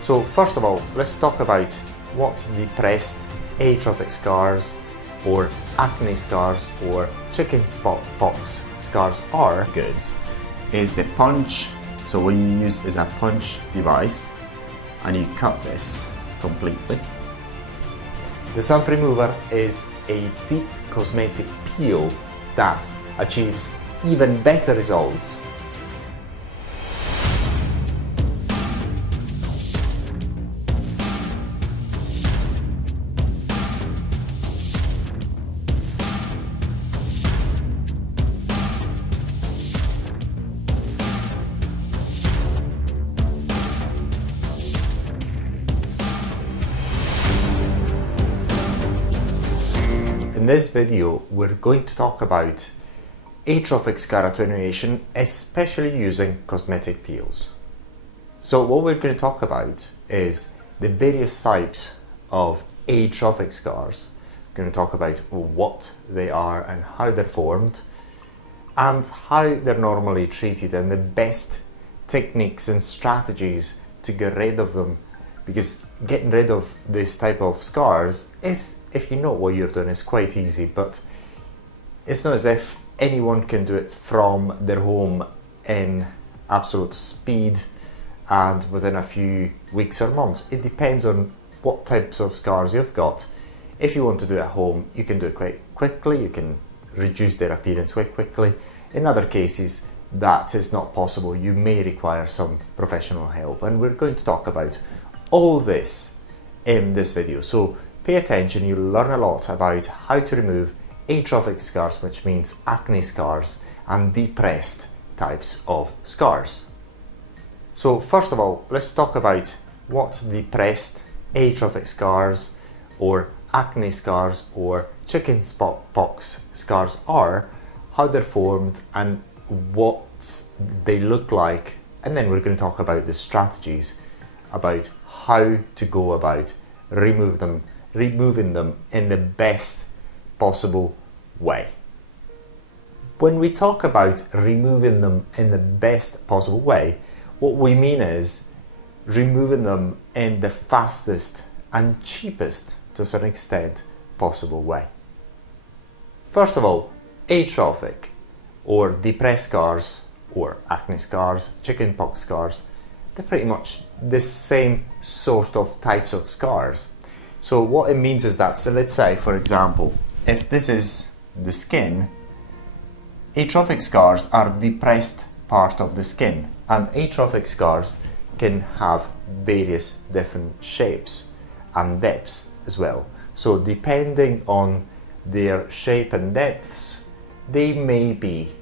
So first of all, let's talk about what depressed atrophic scars or acne scars or chicken pox scars are. Goods is the punch. So what you use is a punch device and you cut this completely. The sunf remover is a deep cosmetic peel that achieves even better results. In this video, we're going to talk about atrophic scar attenuation, especially using cosmetic peels. So what we're going to talk about is the various types of atrophic scars. We're going to talk about what they are and how they're formed and how they're normally treated and the best techniques and strategies to get rid of them, because getting rid of this type of scars is, if you know what you're doing, is quite easy, but it's not as if anyone can do it from their home in absolute speed and within a few weeks or months. It depends on what types of scars you've got. If you want to do it at home, you can do it quite quickly, you can reduce their appearance quite quickly. In other cases, that is not possible. You may require some professional help, and we're going to talk about all this in this video. So pay attention, you'll learn a lot about how to remove atrophic scars, which means acne scars, and depressed types of scars. So first of all, let's talk about what depressed atrophic scars or acne scars or chicken pox scars are, how they're formed and what they look like, and then we're going to talk about the strategies about how to go about removing them in the best possible way. When we talk about removing them in the best possible way, what we mean is removing them in the fastest and cheapest, to some extent, possible way. First of all, atrophic or depressed scars or acne scars, chicken pox scars, they're pretty much the same sort of types of scars. So what it means is that, so let's say for example, if this is the skin, atrophic scars are depressed part of the skin, and atrophic scars can have various different shapes and depths as well. So depending on their shape and depths, they may be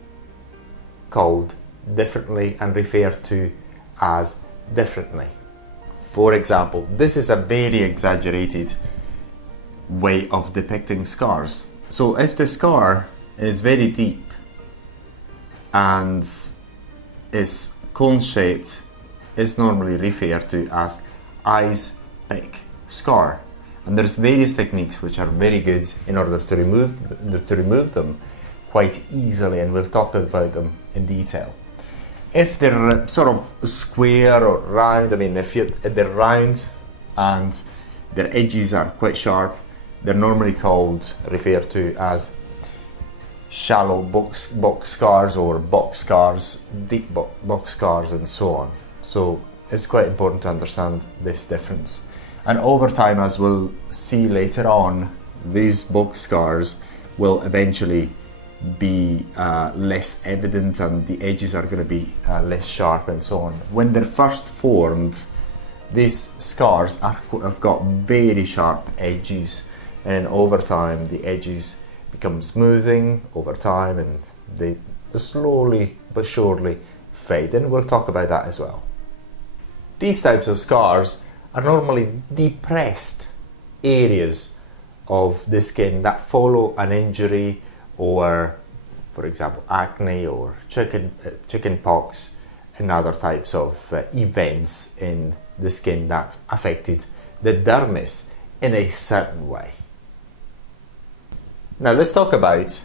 called differently and referred to as differently. For example, this is a very exaggerated way of depicting scars. So if the scar is very deep and is cone shaped, is normally referred to as ice-pick scar. And there's various techniques which are very good in order to remove them quite easily, and we'll talk about them in detail. If they're sort of square or round, I mean if they're round and their edges are quite sharp, they're normally referred to as shallow box scars or box scars, deep box scars, and so on. So it's quite important to understand this difference. And over time, as we'll see later on, these box scars will eventually be less evident and the edges are going to be less sharp and so on. When they're first formed, these scars have got very sharp edges, and over time the edges become smoothing over time and they slowly but surely fade, and we'll talk about that as well. These types of scars are normally depressed areas of the skin that follow an injury or, for example, acne or chicken pox and other types of events in the skin that affected the dermis in a certain way. Now let's talk about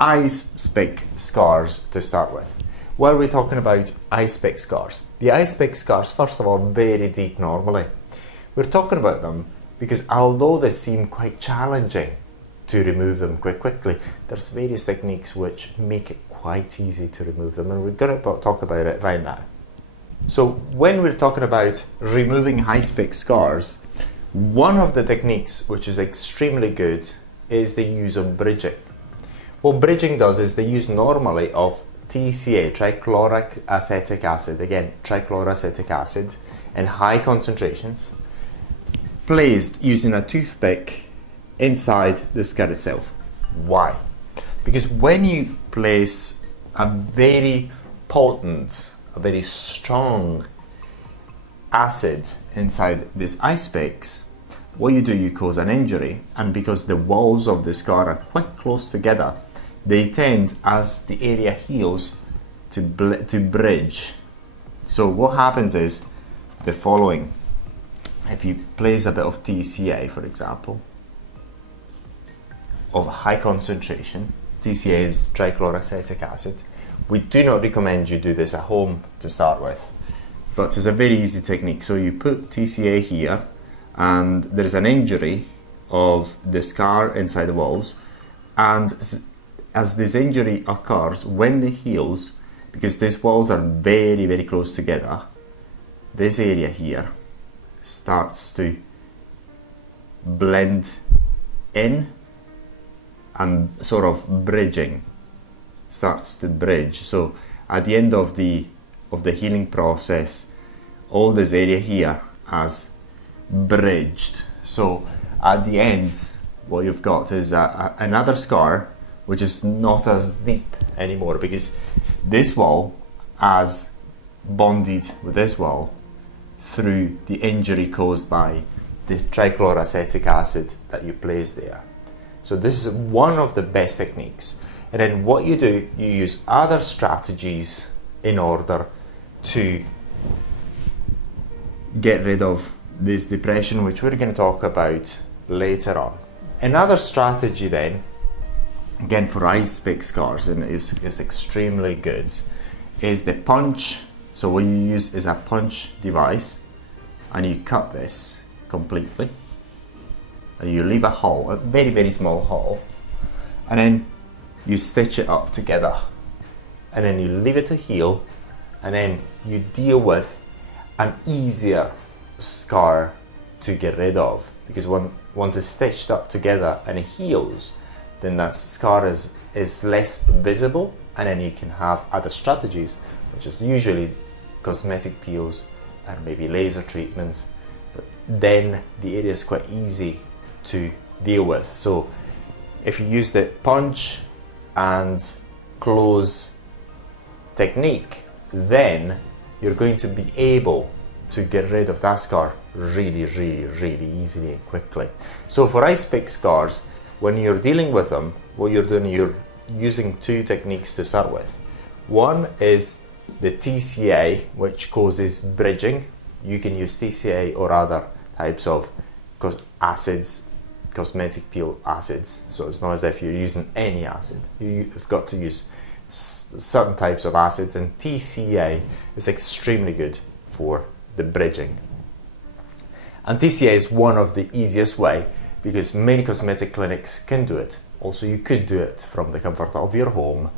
ice-pick scars to start with. Why are we talking about ice-pick scars? The ice pick scars, first of all, very deep normally. We're talking about them because although they seem quite challenging to remove them quite quickly, there's various techniques which make it quite easy to remove them, and we're going to talk about it right now. So when we're talking about removing ice pick scars, one of the techniques which is extremely good is the use of bridging. What bridging does is they use normally of TCA, trichloric acetic acid, again trichloroacetic acid, in high concentrations, placed using a toothpick inside the scar itself. Why? Because when you place a very potent, a very strong acid inside these ice picks, what you do, you cause an injury, and because the walls of the scar are quite close together, they tend, as the area heals, to bridge. So what happens is the following. If you place a bit of TCA, for example, of high concentration, TCA is trichloroacetic acid. We do not recommend you do this at home to start with, but it's a very easy technique. So you put TCA here, and there is an injury of the scar inside the walls, and as this injury occurs, when it heals, because these walls are very, very close together, this area here starts to blend in and sort of bridging, starts to bridge. So at the end of the healing process, all this area here has bridged. So at the end, what you've got is another scar which is not as deep anymore, because this wall has bonded with this wall through the injury caused by the trichloroacetic acid that you placed there. So this is one of the best techniques. And then what you do, you use other strategies in order to get rid of this depression, which we're going to talk about later on. Another strategy then, again for ice pick scars, and is extremely good, is the punch. So what you use is a punch device, and you cut this completely, and you leave a hole, a very, very small hole, and then you stitch it up together, and then you leave it to heal, and then you deal with an easier scar to get rid of, because once it's stitched up together and it heals, then that scar is less visible, and then you can have other strategies, which is usually cosmetic peels and maybe laser treatments, but then the area is quite easy to deal with. So if you use the punch and close technique, then you're going to be able to get rid of that scar really, really, really easily and quickly. So for ice pick scars, when you're dealing with them, what you're doing, you're using two techniques to start with. One is the TCA, which causes bridging. You can use TCA or other types of acids, cosmetic peel acids. So it's not as if you're using any acid. You've got to use certain types of acids, and TCA is extremely good for the bridging. And TCA is one of the easiest way, because many cosmetic clinics can do it. Also, you could do it from the comfort of your home.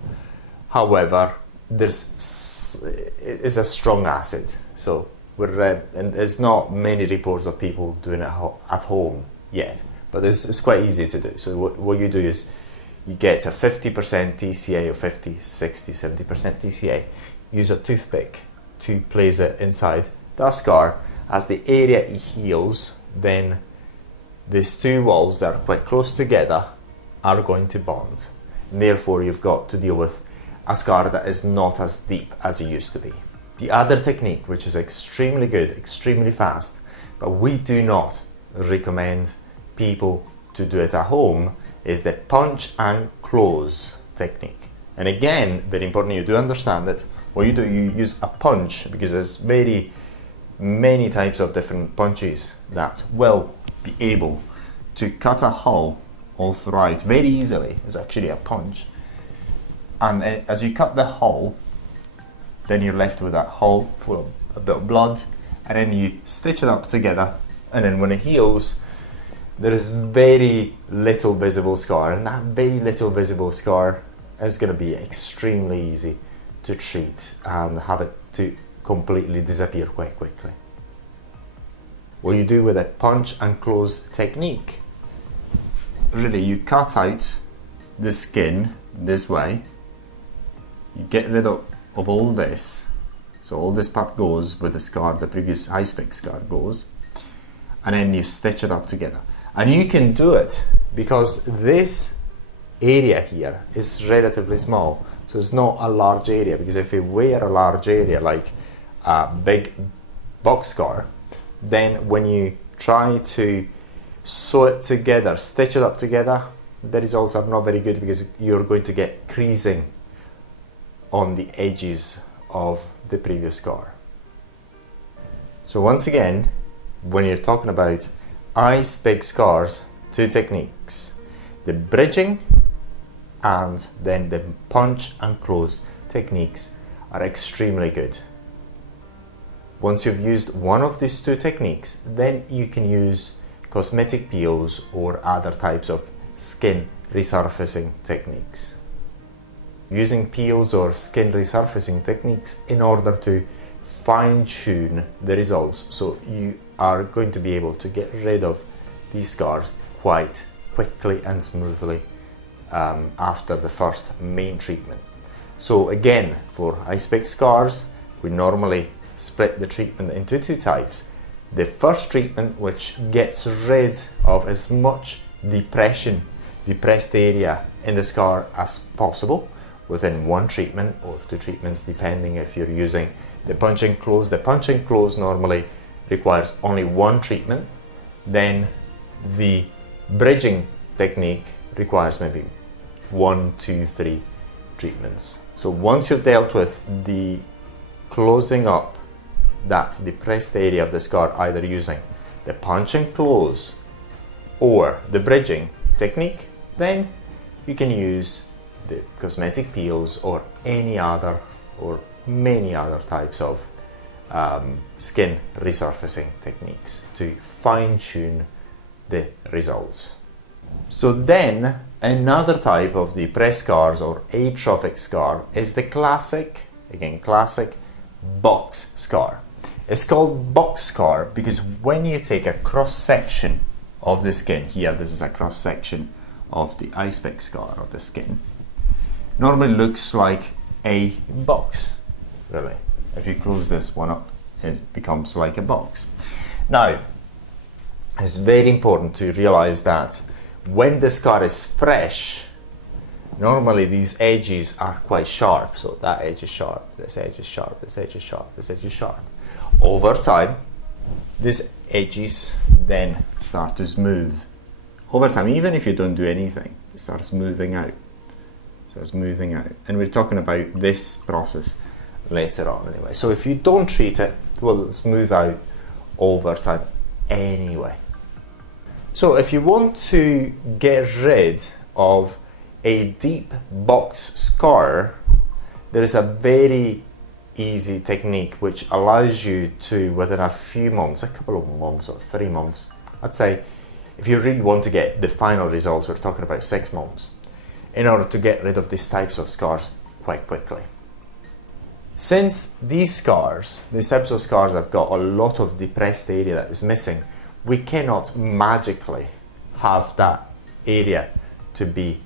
However, it's a strong acid, so and there's not many reports of people doing it at home yet, but it's quite easy to do. So what you do is you get a 50% TCA or 50, 60, 70% TCA. Use a toothpick to place it inside the scar. As the area heals, then these two walls that are quite close together are going to bond. And therefore, you've got to deal with a scar that is not as deep as it used to be. The other technique, which is extremely good, extremely fast, but we do not recommend people to do it at home, is the punch and close technique. And again, very important, you do understand that what you do, you use a punch, because there's very many types of different punches that will be able to cut a hole all throughout very easily. It's actually a punch, and as you cut the hole, then you're left with that hole full a bit of blood, and then you stitch it up together, and then when it heals, there is very little visible scar, and that very little visible scar is going to be extremely easy to treat and have it to completely disappear quite quickly. What you do with a punch and close technique, really you cut out the skin this way, you get rid of all this, so all this part goes with the scar, the previous high-spec scar goes, and then you stitch it up together. And you can do it because this area here is relatively small, so it's not a large area, because if you wear a large area like a big box scar, then when you try to sew it together, stitch it up together, the results are not very good because you're going to get creasing on the edges of the previous scar. So once again, when you're talking about ice-big scars, two techniques: the bridging and then the punch and close techniques are extremely good. Once you've used one of these two techniques, then you can use cosmetic peels or other types of skin resurfacing techniques. Using peels or skin resurfacing techniques in order to fine-tune the results, so you are going to be able to get rid of these scars quite quickly and smoothly after the first main treatment. So again, for ice-pick scars, we normally split the treatment into two types. The first treatment, which gets rid of as much depressed area in the scar as possible within one treatment or two treatments, depending if you're using the punch and close. The punch and close normally requires only one treatment. Then the bridging technique requires maybe 1, 2, 3 treatments. So once you've dealt with the closing up that depressed area of the scar, either using the punch and close or the bridging technique, then you can use the cosmetic peels or any other or many other types of skin resurfacing techniques to fine-tune the results. So then another type of depressed scars or atrophic scar is the classic box scar. It's called box scar because when you take a cross section of the skin, here this is a cross section of the ice-pick scar of the skin, normally looks like a box, really. If you close this one up, it becomes like a box. Now, it's very important to realize that when the scar is fresh, normally these edges are quite sharp. So that edge is sharp, this edge is sharp, this edge is sharp, this edge is sharp. Over time, these edges then start to smooth. Over time, even if you don't do anything, it starts moving out. And we're talking about this process later on anyway. So if you don't treat it, it will smooth out over time anyway. So if you want to get rid of a deep box scar, there is a very easy technique which allows you to, within a few months, a couple of months or 3 months, I'd say, if you really want to get the final results, we're talking about 6 months, in order to get rid of these types of scars quite quickly. Since these types of scars have got a lot of depressed area that is missing, we cannot magically have that area to be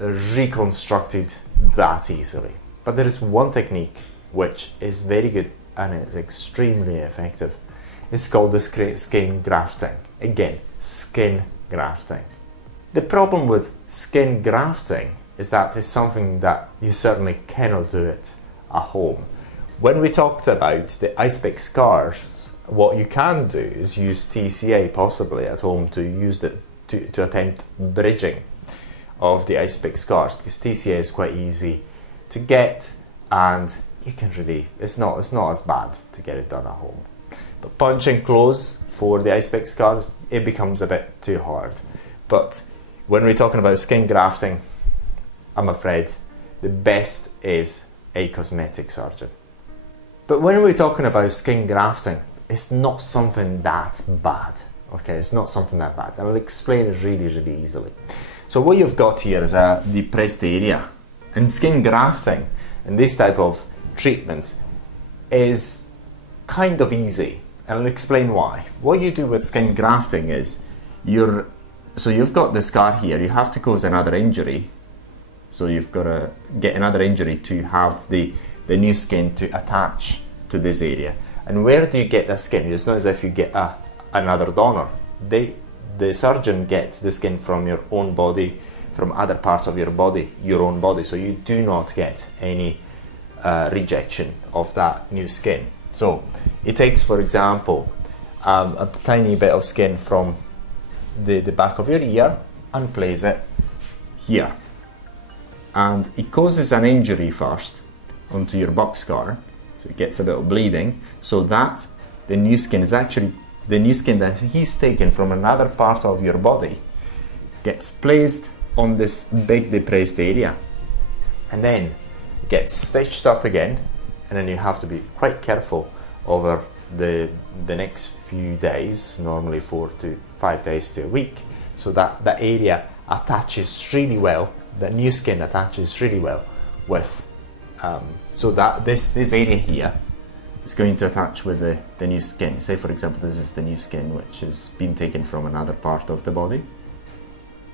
reconstructed that easily. But there is one technique which is very good and is extremely effective. It's called the skin grafting. Again, skin grafting. The problem with skin grafting is that it's something that you certainly cannot do it at home. When we talked about the ice-pick scars, what you can do is use TCA possibly at home to use to attempt bridging of the ice-pick scars, because TCA is quite easy to get and you can really, it's not as bad to get it done at home. But punch and close for the ice-pick scars, it becomes a bit too hard. But when we're talking about skin grafting, I'm afraid the best is a cosmetic surgeon. But when we're talking about skin grafting, it's not something that bad. Okay, it's not something that bad. I will explain it really easily. So what you've got here is a depressed area, and skin grafting and this type of treatment is kind of easy, and I'll explain why. What you do with skin grafting is you've got the scar here, you have to cause another injury. So you've got to get another injury to have the new skin to attach to this area. And where do you get the skin? It's not as if you get another donor. The surgeon gets the skin from your own body, from other parts of your body, your own body. So you do not get any rejection of that new skin. So it takes, for example, a tiny bit of skin from the back of your ear and place it here. And it causes an injury first onto your box scar, so it gets a bit of bleeding, so that the new skin is actually the new skin that he's taken from another part of your body gets placed on this big depressed area, and then it gets stitched up again, and then you have to be quite careful over the next few days, normally 4 to 5 days to a week, so that the area attaches really well, the new skin attaches really well with, so that this area here is going to attach with the new skin. Say for example this is the new skin which has been taken from another part of the body.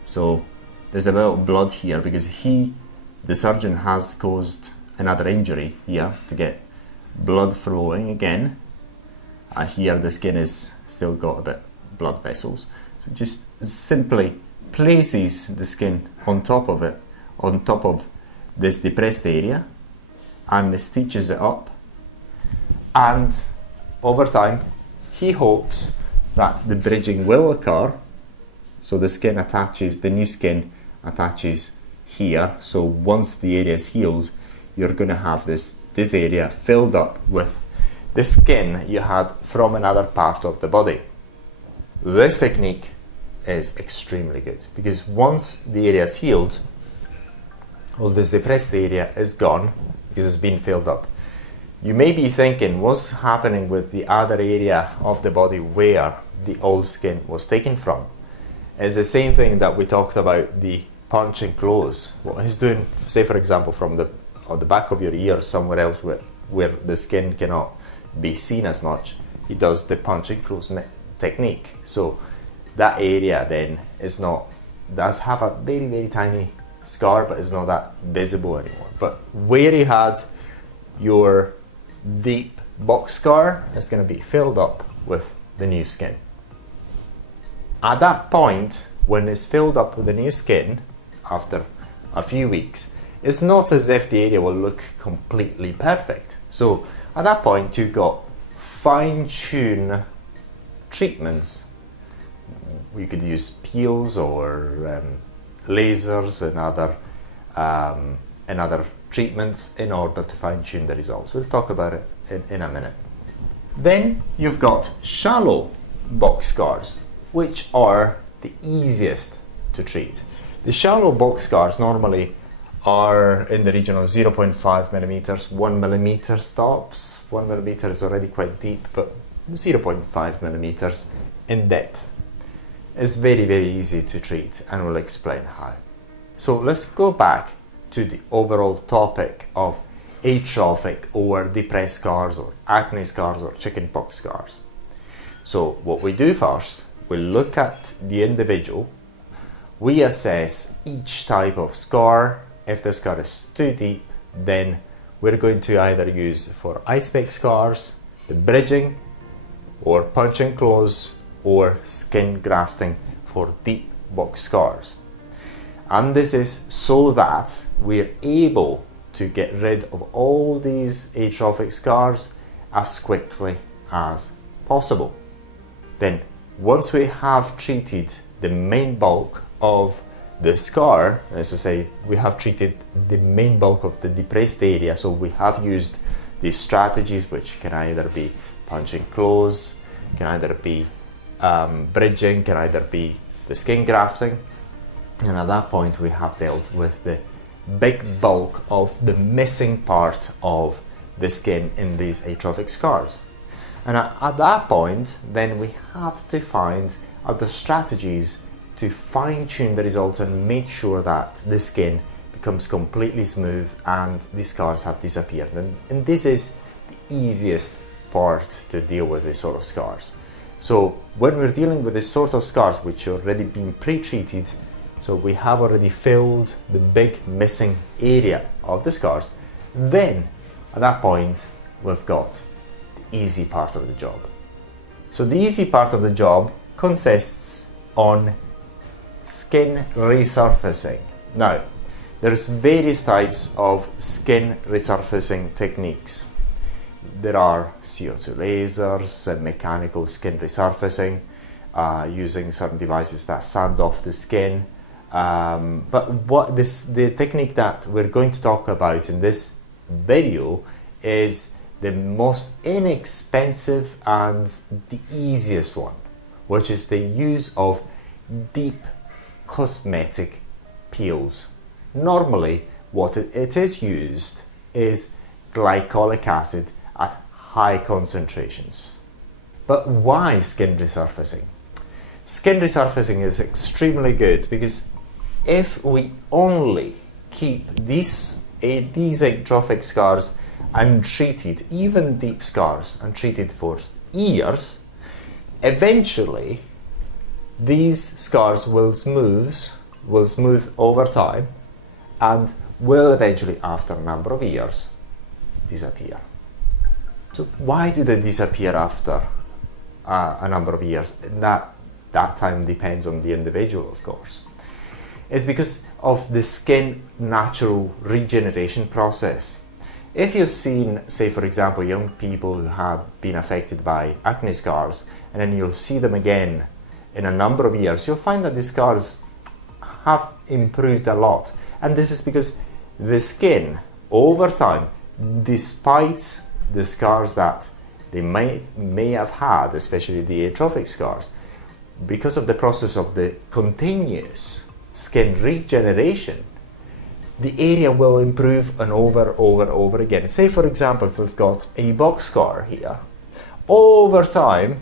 So there's a bit of blood here because the surgeon has caused another injury here to get blood flowing again. Here the skin is still got a bit blood vessels. So just simply places the skin on top of it, on top of this depressed area, and stitches it up. And over time, he hopes that the bridging will occur. So the skin attaches, the new skin attaches here. So once the area is healed, you're going to have this area filled up with the skin you had from another part of the body. This technique is extremely good because once the area is healed, all this depressed area is gone because it's been filled up. You may be thinking, what's happening with the other area of the body where the old skin was taken from? It's the same thing that we talked about, the punch and close. What he's doing, say for example, from the back of your ear, somewhere else where the skin cannot be seen as much, he does the punch and close technique. So that area then does have a very tiny scar, but it's not that visible anymore. But where you had your deep box scar, it's going to be filled up with the new skin. At that point, when it's filled up with the new skin, after a few weeks, it's not as if the area will look completely perfect. So at that point, you got fine-tune treatments. You could use peels or lasers and other treatments in order to fine-tune the results. We'll talk about it in a minute. Then you've got shallow box scars, which are the easiest to treat. The shallow box scars normally are in the region of 0.5 millimeters, 1 millimeter stops. 1 millimeter is already quite deep, but 0.5 millimeters in depth. It's very easy to treat, and we'll explain how. So let's go back to the overall topic of atrophic or depressed scars or acne scars or chickenpox scars. So what we do first, we look at the individual, we assess each type of scar. If the scar is too deep, then we're going to either use for ice pick scars, the bridging, or punch and close, or skin grafting for deep box scars. And this is so that we're able to get rid of all these atrophic scars as quickly as possible. Then once we have treated the main bulk of the scar, as to say, we have treated the main bulk of the depressed area, so we have used these strategies, which can either be punch and close, can either be bridging, can either be the skin grafting, and at that point we have dealt with the big bulk of the missing part of the skin in these atrophic scars. And at that point, then we have to find other strategies to fine-tune the results and make sure that the skin becomes completely smooth and the scars have disappeared. And this is the easiest part to deal with this sort of scars. So when we're dealing with this sort of scars which are already been pre-treated, so we have already filled the big missing area of the scars, then at that point we've got the easy part of the job. So the easy part of the job consists on skin resurfacing. Now, there's various types of skin resurfacing techniques. There are CO2 lasers and mechanical skin resurfacing using certain devices that sand off the skin. But the technique that we're going to talk about in this video is the most inexpensive and the easiest one, which is the use of deep cosmetic peels. Normally, what it is used is glycolic acid at high concentrations. But why skin resurfacing? Skin resurfacing is extremely good because if we only keep these atrophic scars untreated, even deep scars untreated for years, eventually these scars will smooth over time and will eventually, after a number of years, disappear. So why do they disappear after a number of years? That time depends on the individual, of course. It's because of the skin natural regeneration process. If you've seen, say for example, young people who have been affected by acne scars, and then you'll see them again in a number of years, you'll find that the scars have improved a lot. And this is because the skin, over time, despite the scars that they may have had, especially the atrophic scars, because of the process of the continuous skin regeneration, the area will improve and over again. Say for example, if we've got a box scar here, over time,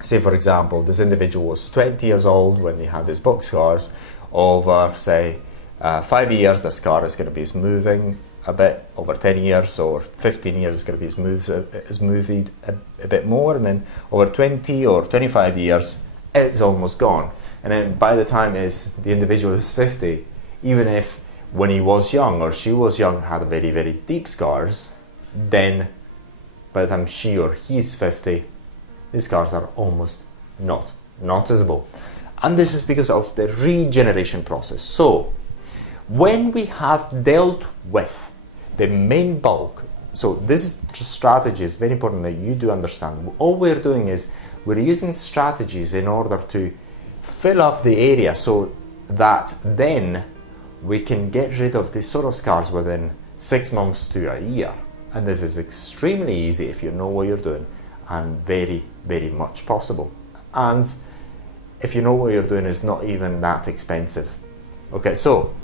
say for example, this individual was 20 years old when they had these box scars, over say 5 years the scar is going to be smoothing a bit, over 10 years or 15 years it's going to be smoothed a bit more, and then over 20 or 25 years it's almost gone. And then by the time the individual is 50, even if when he was young or she was young had very, very deep scars, then by the time she or he's 50, these scars are almost not noticeable. And this is because of the regeneration process. So when we have dealt with the main bulk, so this strategy is very important that you do understand. All we're doing is we're using strategies in order to fill up the area so that then we can get rid of these sort of scars within 6 months to a year. And this is extremely easy if you know what you're doing, and very, very much possible. And if you know what you're doing, it's not even that expensive. Okay, so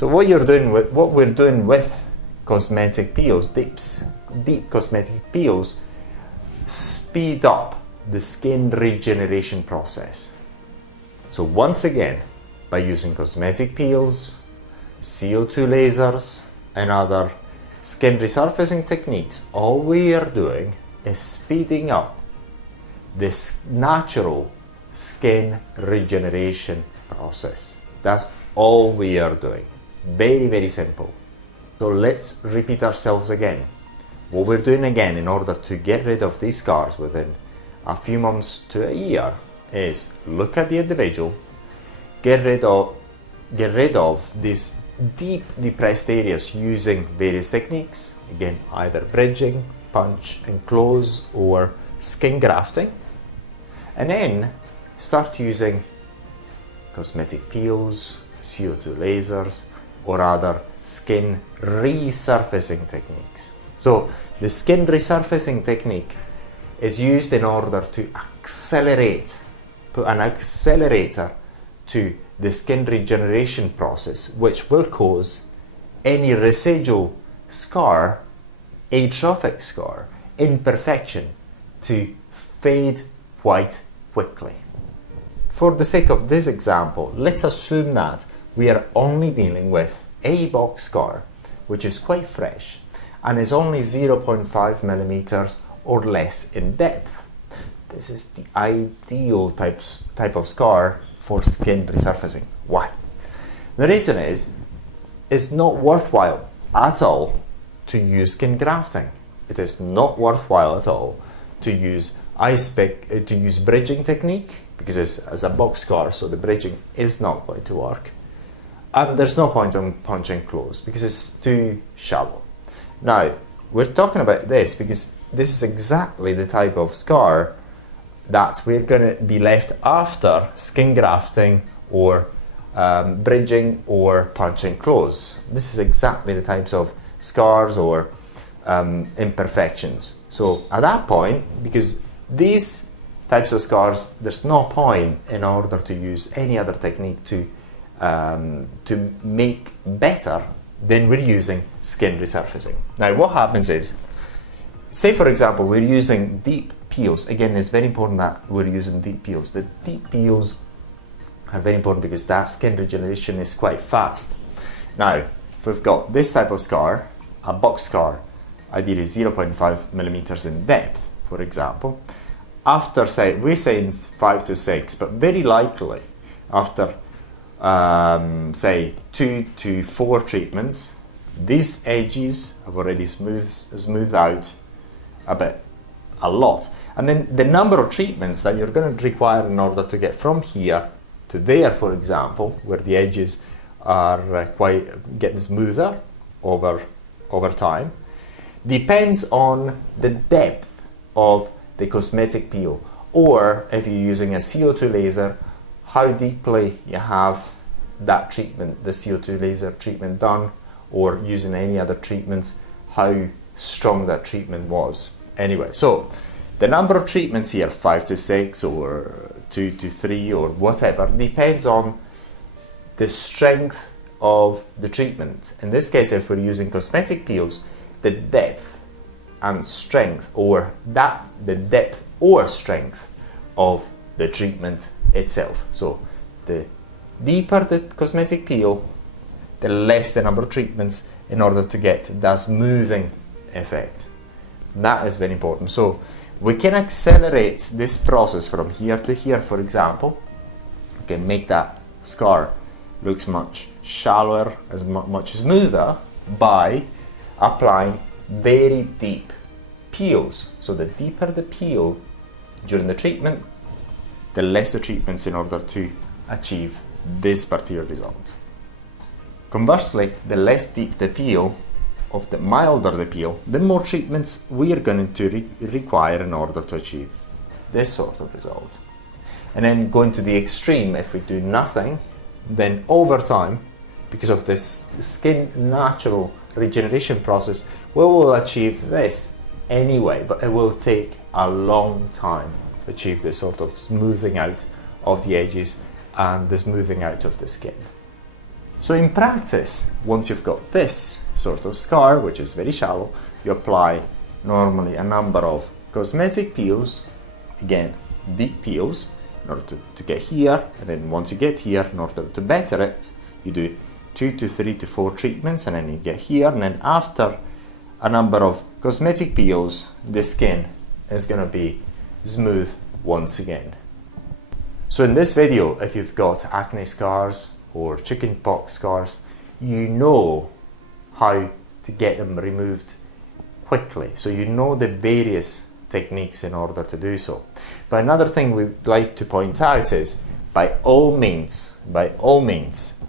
what we're doing with cosmetic peels, deep cosmetic peels, speed up the skin regeneration process. So once again, by using cosmetic peels, CO2 lasers and other skin resurfacing techniques, all we are doing is speeding up this natural skin regeneration process. That's all we are doing. Very, very simple. So let's repeat ourselves again. What we're doing again in order to get rid of these scars within a few months to a year is look at the individual, get rid of these deep depressed areas using various techniques, again either bridging, punch and close, or skin grafting, and then start using cosmetic peels, CO2 lasers, or other skin resurfacing techniques. So the skin resurfacing technique is used in order to put an accelerator to the skin regeneration process, which will cause any residual scar atrophic scar, imperfection, to fade quite quickly. For the sake of this example, let's assume that we are only dealing with a box scar, which is quite fresh and is only 0.5 millimeters or less in depth. This is the ideal type of scar for skin resurfacing. Why? The reason is, it's not worthwhile at all to use skin grafting. It is not worthwhile at all to use bridging technique, because it's as a box scar, so the bridging is not going to work. And there's no point on punching close because it's too shallow. Now, we're talking about this because this is exactly the type of scar that we're going to be left after skin grafting or bridging or punching close. This is exactly the types of scars or imperfections. So at that point, because these types of scars, there's no point in order to use any other technique to make better than we're using skin resurfacing. Now what happens is, say for example we're using deep peels. Again, it's very important that we're using deep peels. The deep peels are very important because that skin regeneration is quite fast. Now if we've got this type of scar, a box scar, ideally 0.5 millimeters in depth, for example, after, say, we're saying 5 to 6, but very likely after say 2 to 4 treatments, these edges have already smoothed out a lot. And then the number of treatments that you're going to require in order to get from here to there, for example, where the edges are quite getting smoother over time, depends on the depth of the cosmetic peel, or if you're using a CO2 laser, how deeply you have that treatment, the CO2 laser treatment done, or using any other treatments, how strong that treatment was. Anyway, so the number of treatments here, 5 to 6 or 2 to 3 or whatever, depends on the strength of the treatment. In this case, if we're using cosmetic peels, the depth and strength, or the depth or strength of the treatment itself. So the deeper the cosmetic peel, the less the number of treatments in order to get that smoothing effect. That is very important. So we can accelerate this process from here to here, for example. We can make that scar looks much shallower, much smoother, by applying very deep peels. So the deeper the peel during the treatment, the less the treatments in order to achieve this particular result. Conversely, the less deep the peel, the milder the peel, the more treatments we are going to require in order to achieve this sort of result. And then going to the extreme, if we do nothing, then over time, because of this skin natural regeneration process, we will achieve this anyway, but it will take a long time to achieve this sort of smoothing out of the edges and the smoothing out of the skin. So in practice, once you've got this sort of scar, which is very shallow, you apply normally a number of cosmetic peels, again deep peels, in order to get here, and then once you get here, in order to better it, you do 2 to 3 to 4 treatments, and then you get here, and then after a number of cosmetic peels, the skin is going to be smooth once again. So in this video, if you've got acne scars or chickenpox scars, you know how to get them removed quickly. So you know the various techniques in order to do so. But another thing we'd like to point out is, by all means,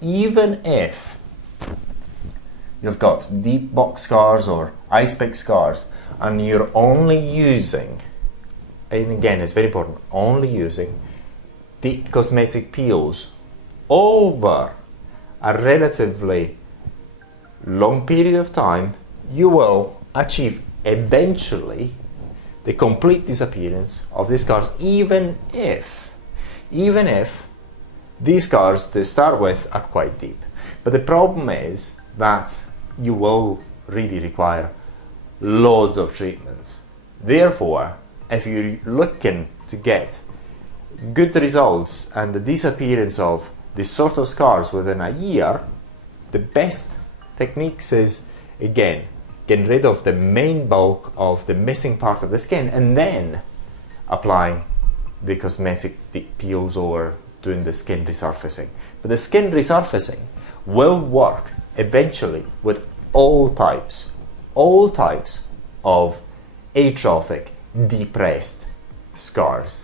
even if you've got deep box scars or ice pick scars and you're only using, and again it's very important, only using the cosmetic peels over a relatively long period of time, you will achieve eventually the complete disappearance of these scars, even if these scars to start with are quite deep. But the problem is that you will really require loads of treatments. Therefore, if you're looking to get good results and the disappearance of this sort of scars within a year, the best techniques is, again, getting rid of the main bulk of the missing part of the skin and then applying the cosmetic peels or doing the skin resurfacing. But the skin resurfacing will work eventually with all types of atrophic, depressed scars.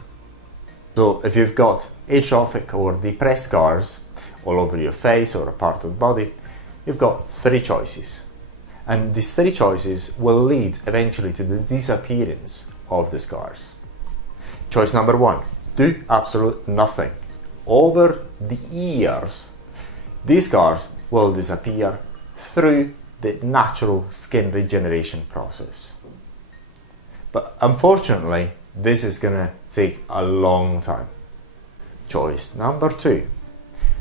So if you've got atrophic or depressed scars all over your face or a part of the body, you've got three choices. And these three choices will lead eventually to the disappearance of the scars. Choice number one, do absolute nothing. Over the years, these scars will disappear through the natural skin regeneration process. But unfortunately, this is going to take a long time. Choice number two.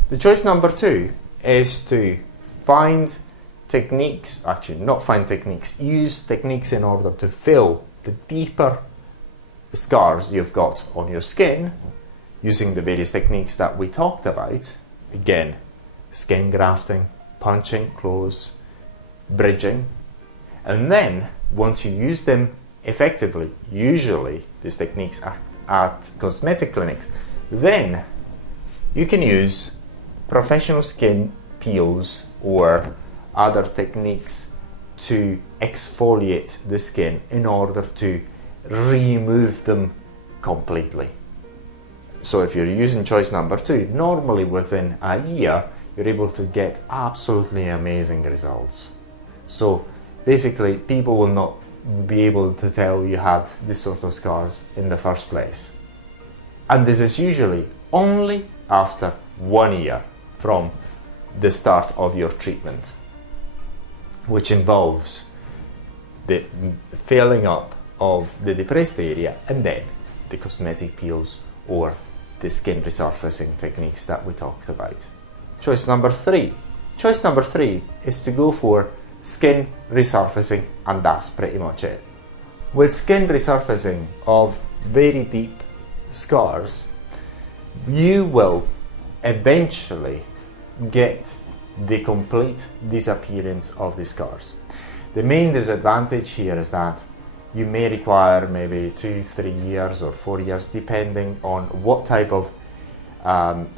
The choice number two is to find techniques, actually not find techniques, use techniques in order to fill the deeper scars you've got on your skin using the various techniques that we talked about. Again, skin grafting, punching close, bridging, and then once you use them effectively, usually these techniques at cosmetic clinics, then you can use professional skin peels or other techniques to exfoliate the skin in order to remove them completely. So if you're using choice number two, normally within a year you're able to get absolutely amazing results. So basically people will not be able to tell you had this sort of scars in the first place. And this is usually only after 1 year from the start of your treatment, which involves the filling up of the depressed area and then the cosmetic peels or the skin resurfacing techniques that we talked about. Choice number three. Choice number three is to go for skin resurfacing, and that's pretty much it. With skin resurfacing of very deep scars, you will eventually get the complete disappearance of the scars. The main disadvantage here is that you may require maybe 2, 3 years or 4 years depending on what type of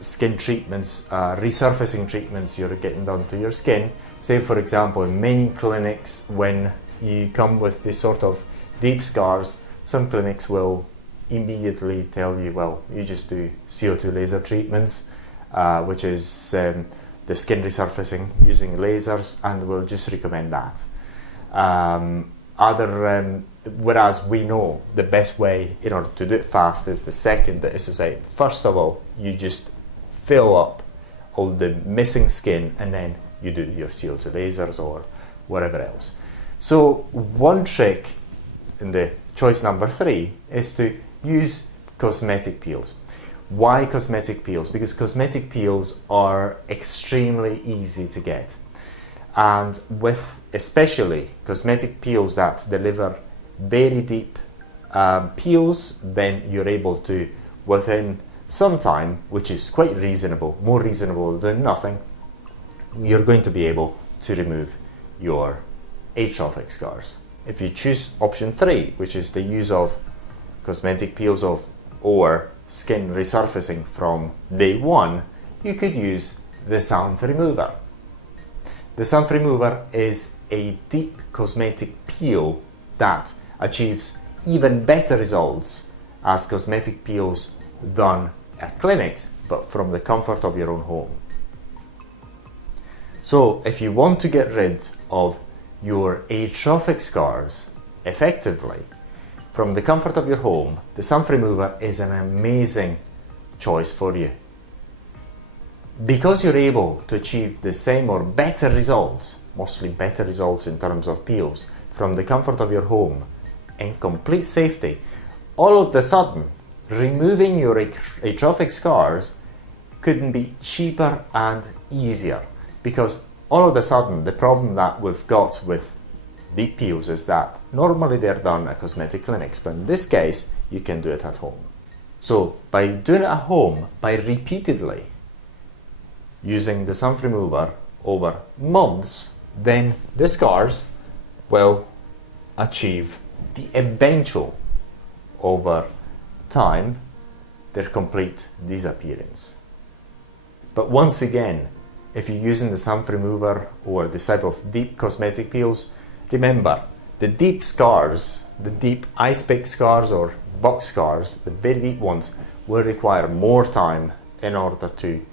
skin treatments, resurfacing treatments you're getting done to your skin. Say for example, in many clinics, when you come with this sort of deep scars, some clinics will immediately tell you, well, you just do CO2 laser treatments, which is the skin resurfacing using lasers, and we'll just recommend that. Whereas we know the best way in order to do it fast is the second, that is to say, first of all, you just fill up all the missing skin and then you do your CO2 lasers or whatever else. So one trick in the choice number three is to use cosmetic peels. Why cosmetic peels? Because cosmetic peels are extremely easy to get. And with especially cosmetic peels that deliver very deep peels, then you're able to, within some time, which is quite reasonable, more reasonable than nothing, you're going to be able to remove your atrophic scars. If you choose option 3, which is the use of cosmetic peels or skin resurfacing from day 1, you could use the Sound Remover. The Sound Remover is a deep cosmetic peel that achieves even better results as cosmetic peels done at clinics, but from the comfort of your own home. So if you want to get rid of your atrophic scars effectively from the comfort of your home, the Sound Remover is an amazing choice for you. Because you're able to achieve the same or better results, mostly better results in terms of peels, from the comfort of your home in complete safety, all of a sudden removing your atrophic scars couldn't be cheaper and easier, because all of a sudden the problem that we've got with deep peels is that normally they're done at cosmetic clinics, but in this case you can do it at home. So by doing it at home, by repeatedly using the sun remover over months, then the scars will achieve the eventual, over time, their complete disappearance. But once again, if you're using the sun remover or this type of deep cosmetic peels, remember the deep scars, the deep ice pick scars or box scars, the very deep ones, will require more time in order to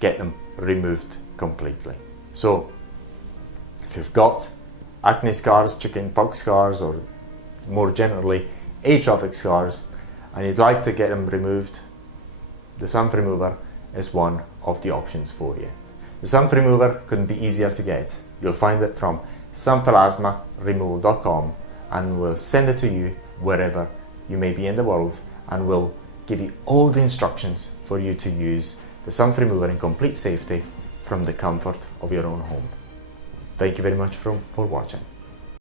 get them removed completely. So if you've got acne scars, chicken pox scars, or more generally atrophic scars, and you'd like to get them removed, the sun remover is one of the options for you. The sun remover couldn't be easier to get. You'll find it from sunplasmaremoval.com, and we'll send it to you wherever you may be in the world, and we'll give you all the instructions for you to use the sun remover in complete safety from the comfort of your own home. Thank you very much for watching.